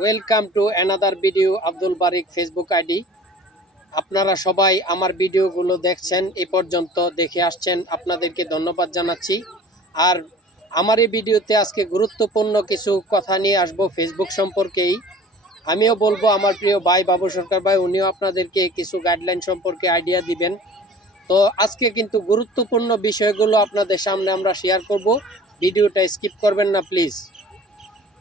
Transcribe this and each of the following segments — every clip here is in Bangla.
Welcome to another video Abdul Barik Facebook ID আপনারা সবাই আমার ভিডিওগুলো দেখছেন, এ পর্যন্ত দেখে আসছেন, আপনাদেরকে ধন্যবাদ জানাচ্ছি। আর আমার এই ভিডিওতে আজকে গুরুত্বপূর্ণ কিছু কথা নিয়ে আসব ফেসবুক সম্পর্কেই। আমিও বলব, আমার প্রিয় ভাই বাবু সরকার ভাই, উনিও আপনাদেরকে কিছু গাইডলাইন সম্পর্কে আইডিয়া দিবেন। তো আজকে কিন্তু গুরুত্বপূর্ণ বিষয়গুলো আপনাদের সামনে আমরা শেয়ার করব। ভিডিওটা স্কিপ করবেন না প্লিজ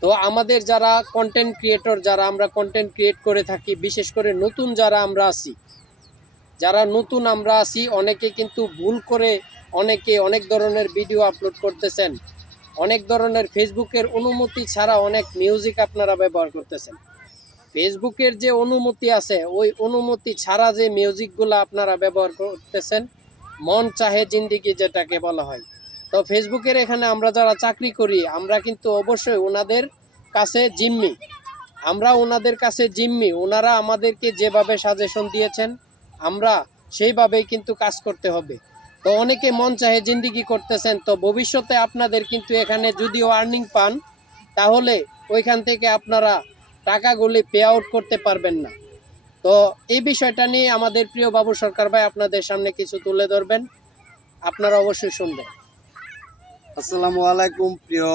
তো আমাদের যারা কন্টেন্ট ক্রিয়েটর যারা আমরা কন্টেন্ট ক্রিয়েট করে থাকি, বিশেষ করে নতুন যারা আমরা আছি, যারা নতুন আমরা আছি, অনেকে কিন্তু ভুল করে অনেকে অনেক ধরনের ভিডিও আপলোড করতেছেন। অনেক ধরনের ফেসবুকের অনুমতি ছাড়া অনেক মিউজিক আপনারা ব্যবহার করতেছেন। ফেসবুকের যে অনুমতি আছে, ওই অনুমতি ছাড়া যে মিউজিকগুলো আপনারা ব্যবহার করতেছেন, মন চাহে জিন্দিগি যেটাকে বলা হয়। তো ফেসবুকের এখানে আমরা যারা চাকরি করি, আমরা কিন্তু অবশ্যই ওনাদের কাছে জিম্মি। আমরা ওনাদের কাছে জিম্মি। ওনারা আমাদেরকে যেভাবে সাজেশন দিয়েছেন, আমরা সেইভাবেই কিন্তু কাজ করতে হবে। তো অনেকে মন চাহে জিন্দিগি করতেছেন, তো ভবিষ্যতে আপনাদের কিন্তু এখানে যদিও আর্নিং পান, তাহলে ওইখান থেকে আপনারা টাকাগুলি পে আউট করতে পারবেন না। তো এই বিষয়টা নিয়ে আমাদের প্রিয় বাবু সরকার ভাই আপনাদের সামনে কিছু তুলে ধরবেন। আপনারা অবশ্যই শুনবেন। আসসালামু আলাইকুম, প্রিয়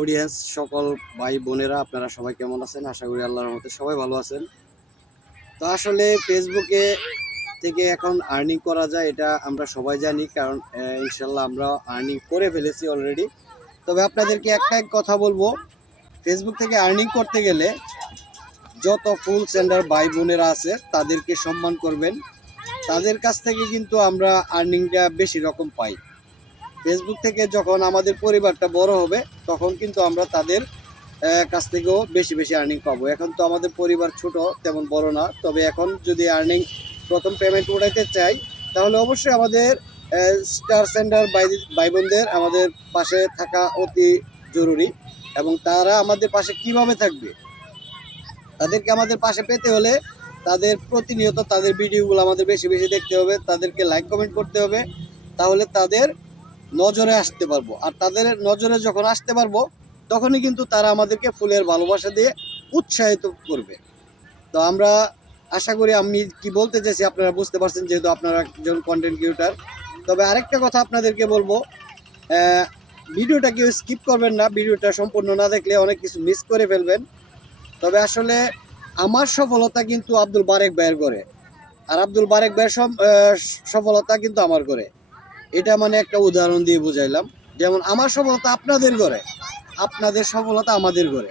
অডিয়েন্স সকল ভাই বোনেরা, আপনারা সবাই কেমন আছেন? আশা করি আল্লাহর রহমতে সবাই ভালো আছেন। তো আসলে ফেসবুকে থেকে এখন আর্নিং করা যায়, এটা আমরা সবাই জানি, কারণ ইনশাল্লাহ আমরা আর্নিং করে ফেলেছি অলরেডি তবে আপনাদেরকে একটা কথা বলব ফেসবুক থেকে আর্নিং করতে গেলে যত ফুল সেন্ডার ভাই বোনেরা আছে, তাদেরকে সম্মান করবেন। তাদের কাছ থেকে কিন্তু আমরা আর্নিংটা বেশি রকম পাই। ফেসবুক থেকে যখন আমাদের পরিবারটা বড় হবে, তখন কিন্তু আমরা তাদের কাছ থেকেও বেশি বেশি আর্নিং পাবো। এখন তো আমাদের পরিবার ছোট, তেমন বড় না। তবে এখন যদি আর্নিং প্রথম পেমেন্ট উঠাইতে চাই, তাহলে অবশ্যই আমাদের স্টার সেন্টার ভাই বোনদের আমাদের পাশে থাকা অতি জরুরি। এবং তারা আমাদের পাশে কীভাবে থাকবে? তাদেরকে আমাদের পাশে পেতে হলে তাদের প্রতিনিয়ত তাদের ভিডিওগুলো আমাদের বেশি বেশি দেখতে হবে, তাদেরকে লাইক কমেন্ট করতে হবে। তাহলে তাদের নজরে আসতে পারব। আর তাদের নজরে যখন আসতে পারব, তখনই কিন্তু তারা আমাদেরকে ফুলের ভালোবাসা দিয়ে উৎসাহিত করবে। তো আমরা আশা করি আমি কি বলতে চাইছি আপনারা বুঝতে পারছেন যেহেতু আপনারা একজন কন্টেন্ট ক্রিয়েটার তবে আরেকটা কথা আপনাদেরকে বলব ভিডিওটা কেউ স্কিপ করবেন না, ভিডিওটা সম্পূর্ণ না দেখলে অনেক কিছু মিস করে ফেলবেন। তবে আসলে আমার সফলতা কিন্তু আব্দুল বারেক ভাইয়ের করে আর আব্দুল বারেক ভাইয়ের সফলতা কিন্তু আমার করে এটা মানে একটা উদাহরণ দিয়ে বুঝাইলাম। যেমন আমার সফলতা আপনাদের ঘরে, আপনাদের সফলতা আমাদের ঘরে।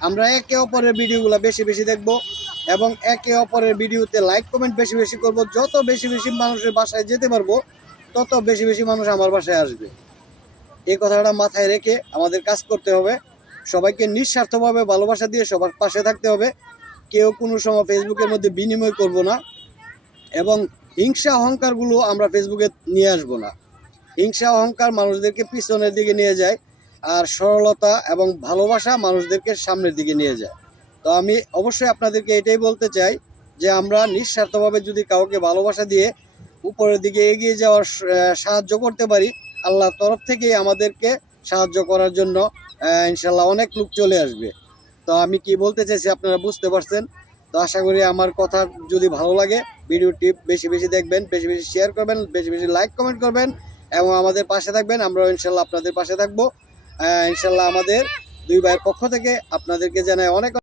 আমরা একে অপরের ভিডিওগুলো বেশি বেশি দেখব এবং একে অপরের ভিডিওতে লাইক, কমেন্ট বেশি বেশি করব। যত বেশি বেশি মানুষের বাসায় যেতে পারব, তত বেশি বেশি মানুষ আমার বাসায় আসবে। এই কথাটা মাথায় রেখে আমাদের কাজ করতে হবে। সবাইকে নিঃস্বার্থভাবে ভালোবাসা দিয়ে সবার পাশে থাকতে হবে। কেউ কোনো সময় ফেসবুকের মধ্যে বিনিময় করব না। এবং হিংসা, অহংকারগুলো আমরা ফেসবুকে নিয়ে আসব না। হিংসা, অহংকার মানুষদেরকে পিছনের দিকে নিয়ে যায় আর সরলতা এবং ভালোবাসা মানুষদেরকে সামনের দিকে নিয়ে যায়। তো আমি অবশ্যই আপনাদেরকে এটাই বলতে চাই যে আমরা নিঃস্বার্থভাবে যদি কাউকে ভালোবাসা দিয়ে উপরের দিকে এগিয়ে যাওয়ার সাহায্য করতে পারি, আল্লাহর তরফ থেকেই আমাদেরকে সাহায্য করার জন্য ইনশাল্লাহ অনেক লোক চলে আসবে। তো আমি কি বলতে চাইছি আপনারা বুঝতে পারছেন? তো আশা করি আমার কথা যদি ভালো লাগে, ভিডিওটি বেশি বেশি দেখবেন, বেশি বেশি শেয়ার করবেন, বেশি বেশি লাইক কমেন্ট করবেন এবং আমাদের পাশে থাকবেন, আমরাও ইনশাল্লাহ আপনাদের পাশে থাকব। ইনশাল্লাহ আমাদের দুই ভাইয়ের পক্ষ থেকে আপনাদেরকে জানাই অনেক